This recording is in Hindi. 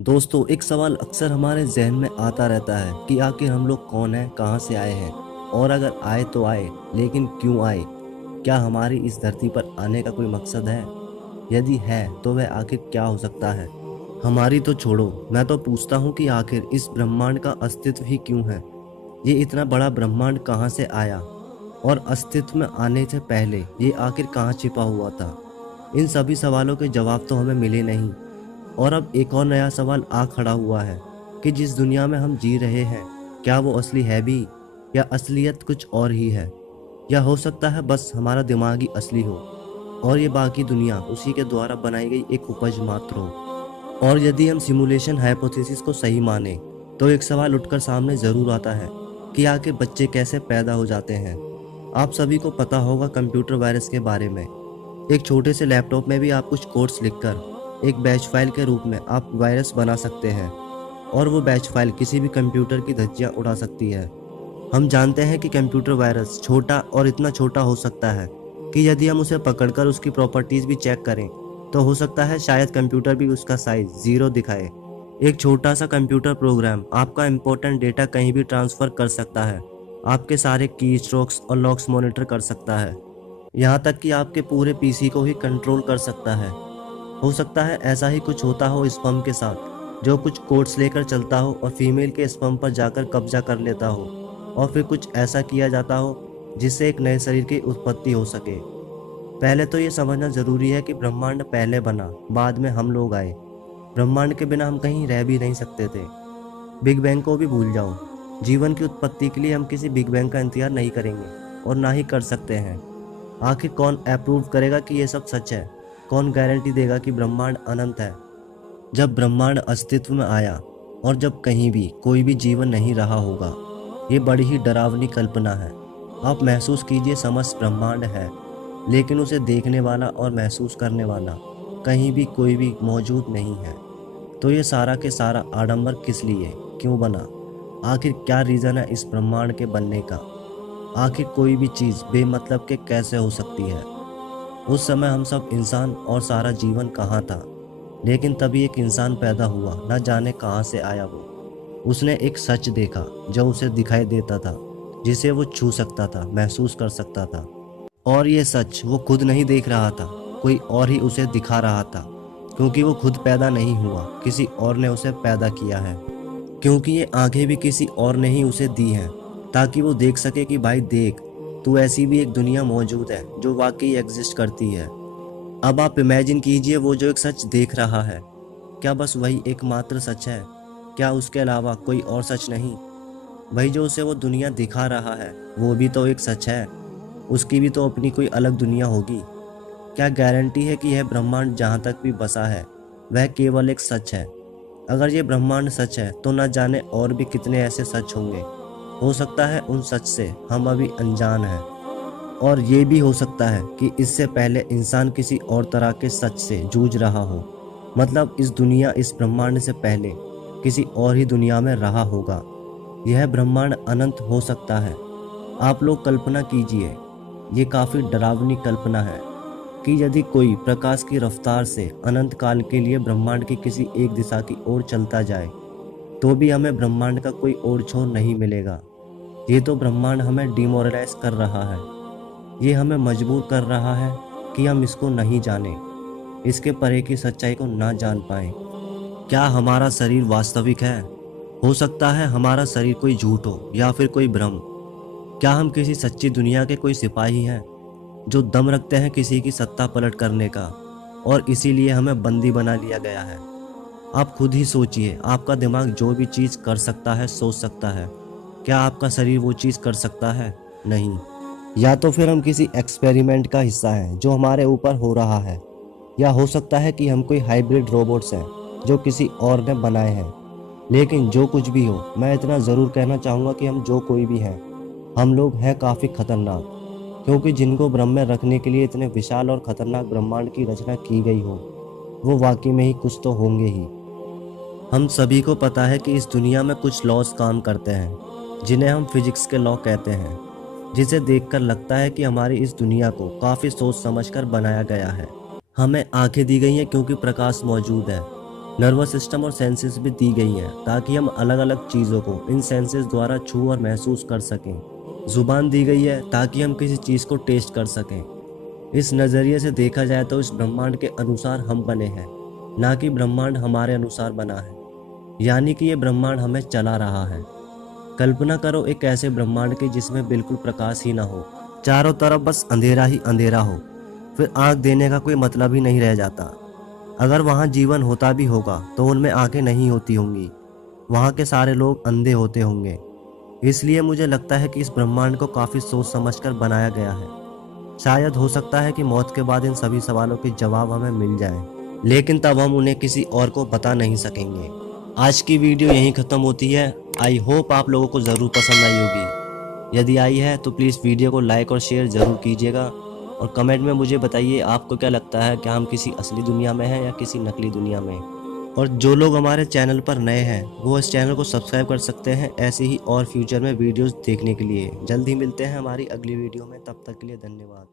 दोस्तों, एक सवाल अक्सर हमारे जहन में आता रहता है कि आखिर हम लोग कौन हैं, कहाँ से आए हैं, और अगर आए तो आए, लेकिन क्यों आए? क्या हमारी इस धरती पर आने का कोई मकसद है? यदि है तो वह आखिर क्या हो सकता है? हमारी तो छोड़ो, मैं तो पूछता हूँ कि आखिर इस ब्रह्मांड का अस्तित्व ही क्यों है? ये इतना बड़ा ब्रह्मांड कहाँ से आया, और अस्तित्व में आने से पहले ये आखिर कहाँ छिपा हुआ था? इन सभी सवालों के जवाब तो हमें मिले नहीं। और अब एक और नया सवाल आ खड़ा हुआ है कि जिस दुनिया में हम जी रहे हैं, क्या वो असली है भी, या असलियत कुछ और ही है? या हो सकता है बस हमारा दिमाग ही असली हो और ये बाकी दुनिया उसी के द्वारा बनाई गई एक उपज मात्र हो। और यदि हम सिमुलेशन हाइपोथेसिस को सही माने तो एक सवाल उठकर सामने जरूर आता है कि आखिर बच्चे कैसे पैदा हो जाते हैं। आप सभी को पता होगा कंप्यूटर वायरस के बारे में। एक छोटे से लैपटॉप में भी आप कुछ कोड्स लिखकर एक बैच फाइल के रूप में आप वायरस बना सकते हैं, और वो बैच फाइल किसी भी कंप्यूटर की धज्जियां उड़ा सकती है। हम जानते हैं कि कंप्यूटर वायरस छोटा और इतना छोटा हो सकता है कि यदि हम उसे पकड़कर उसकी प्रॉपर्टीज भी चेक करें तो हो सकता है शायद कंप्यूटर भी उसका साइज 0 दिखाए। एक छोटा सा कंप्यूटर प्रोग्राम आपका इम्पोर्टेंट डेटा कहीं भी ट्रांसफर कर सकता है, आपके सारे की स्ट्रोक्स और लॉक्स मॉनिटर कर सकता है, यहाँ तक कि आपके पूरे पीसी को ही कंट्रोल कर सकता है। हो सकता है ऐसा ही कुछ होता हो स्पर्म के साथ, जो कुछ कोड्स लेकर चलता हो और फीमेल के स्पर्म पर जाकर कब्जा कर लेता हो, और फिर कुछ ऐसा किया जाता हो जिससे एक नए शरीर की उत्पत्ति हो सके। पहले तो ये समझना जरूरी है कि ब्रह्मांड पहले बना, बाद में हम लोग आए। ब्रह्मांड के बिना हम कहीं रह भी नहीं सकते थे। बिग बैंग को भी भूल जाओ। जीवन की उत्पत्ति के लिए हम किसी बिग बैंग का इंतजार नहीं करेंगे और ना ही कर सकते हैं। आखिर कौन अप्रूव करेगा कि ये सब सच है? कौन गारंटी देगा कि ब्रह्मांड अनंत है? जब ब्रह्मांड अस्तित्व में आया और जब कहीं भी कोई भी जीवन नहीं रहा होगा, ये बड़ी ही डरावनी कल्पना है। आप महसूस कीजिए समस्त ब्रह्मांड है, लेकिन उसे देखने वाला और महसूस करने वाला कहीं भी कोई भी मौजूद नहीं है। तो ये सारा के सारा आडंबर किस लिए, क्यों बना? आखिर क्या रीज़न है इस ब्रह्मांड के बनने का? आखिर कोई भी चीज़ बेमतलब के कैसे हो सकती है? उस समय हम सब इंसान और सारा जीवन कहाँ था? लेकिन तभी एक इंसान पैदा हुआ, न जाने कहाँ से आया वो। उसने एक सच देखा जो उसे दिखाई देता था, जिसे वो छू सकता था, महसूस कर सकता था। और ये सच वो खुद नहीं देख रहा था, कोई और ही उसे दिखा रहा था। क्योंकि वो खुद पैदा नहीं हुआ, किसी और ने उसे पैदा किया है। क्योंकि ये आंखें भी किसी और ने ही उसे दी हैं, ताकि वो देख सके कि भाई देख, तू ऐसी भी एक दुनिया मौजूद है जो वाकई एग्जिस्ट करती है। अब आप इमेजिन कीजिए वो जो एक सच देख रहा है, क्या बस वही एकमात्र सच है? क्या उसके अलावा कोई और सच नहीं? भाई जो उसे वो दुनिया दिखा रहा है वो भी तो एक सच है। उसकी भी तो अपनी कोई अलग दुनिया होगी। क्या गारंटी है कि यह ब्रह्मांड जहाँ तक भी बसा है वह केवल एक सच है? अगर ये ब्रह्मांड सच है तो न जाने और भी कितने ऐसे सच होंगे। हो सकता है उन सच से हम अभी अनजान हैं। और ये भी हो सकता है कि इससे पहले इंसान किसी और तरह के सच से जूझ रहा हो। मतलब इस दुनिया, इस ब्रह्मांड से पहले किसी और ही दुनिया में रहा होगा। यह ब्रह्मांड अनंत हो सकता है। आप लोग कल्पना कीजिए, ये काफ़ी डरावनी कल्पना है कि यदि कोई प्रकाश की रफ्तार से अनंत काल के लिए ब्रह्मांड की किसी एक दिशा की ओर चलता जाए तो भी हमें ब्रह्मांड का कोई और छोर नहीं मिलेगा। ये तो ब्रह्मांड हमें डिमोरलाइज कर रहा है। ये हमें मजबूर कर रहा है कि हम इसको नहीं जाने, इसके परे की सच्चाई को ना जान पाए। क्या हमारा शरीर वास्तविक है? हो सकता है हमारा शरीर कोई झूठ हो या फिर कोई भ्रम। क्या हम किसी सच्ची दुनिया के कोई सिपाही हैं जो दम रखते हैं किसी की सत्ता पलट करने का, और इसीलिए हमें बंदी बना लिया गया है? आप खुद ही सोचिए, आपका दिमाग जो भी चीज़ कर सकता है, सोच सकता है, क्या आपका शरीर वो चीज़ कर सकता है? नहीं। या तो फिर हम किसी एक्सपेरिमेंट का हिस्सा हैं जो हमारे ऊपर हो रहा है, या हो सकता है कि हम कोई हाइब्रिड रोबोट्स हैं जो किसी और ने बनाए हैं। लेकिन जो कुछ भी हो, मैं इतना ज़रूर कहना चाहूँगा कि हम जो कोई भी हैं, हम लोग हैं काफ़ी खतरनाक। क्योंकि जिनको भ्रम में रखने के लिए इतने विशाल और खतरनाक ब्रह्मांड की रचना की गई हो, वो वाकई में ही कुछ तो होंगे ही। हम सभी को पता है कि इस दुनिया में कुछ लॉज काम करते हैं जिन्हें हम फिजिक्स के लॉ कहते हैं, जिसे देखकर लगता है कि हमारी इस दुनिया को काफ़ी सोच समझकर बनाया गया है। हमें आंखें दी गई हैं क्योंकि प्रकाश मौजूद है, नर्वस सिस्टम और सेंसेस भी दी गई हैं ताकि हम अलग अलग चीज़ों को इन सेंसेस द्वारा छू और महसूस कर सकें। जुबान दी गई है ताकि हम किसी चीज़ को टेस्ट कर सकें। इस नज़रिए से देखा जाए तो इस ब्रह्मांड के अनुसार हम बने हैं, ना कि ब्रह्मांड हमारे अनुसार बना है। यानी कि ये ब्रह्मांड हमें चला रहा है। कल्पना करो एक ऐसे ब्रह्मांड की जिसमें बिल्कुल प्रकाश ही ना हो, चारों तरफ बस अंधेरा ही अंधेरा हो। फिर आँख देने का कोई मतलब ही नहीं रह जाता। अगर वहाँ जीवन होता भी होगा तो उनमें आंखें नहीं होती होंगी। वहाँ के सारे लोग अंधे होते होंगे। इसलिए मुझे लगता है कि इस ब्रह्मांड को काफ़ी सोच समझकर बनाया गया है। शायद हो सकता है कि मौत के बाद इन सभी सवालों के जवाब हमें मिल जाएं, लेकिन तब हम उन्हें किसी और को बता नहीं सकेंगे। आज की वीडियो यहीं ख़त्म होती है। आई होप आप लोगों को ज़रूर पसंद आई होगी। यदि आई है तो प्लीज़ वीडियो को लाइक और शेयर ज़रूर कीजिएगा और कमेंट में मुझे बताइए आपको क्या लगता है, क्या हम किसी असली दुनिया में हैं या किसी नकली दुनिया में। और जो लोग हमारे चैनल पर नए हैं वो इस चैनल को सब्सक्राइब कर सकते हैं ऐसे ही और फ्यूचर में वीडियोस देखने के लिए। जल्द ही मिलते हैं हमारी अगली वीडियो में, तब तक के लिए धन्यवाद।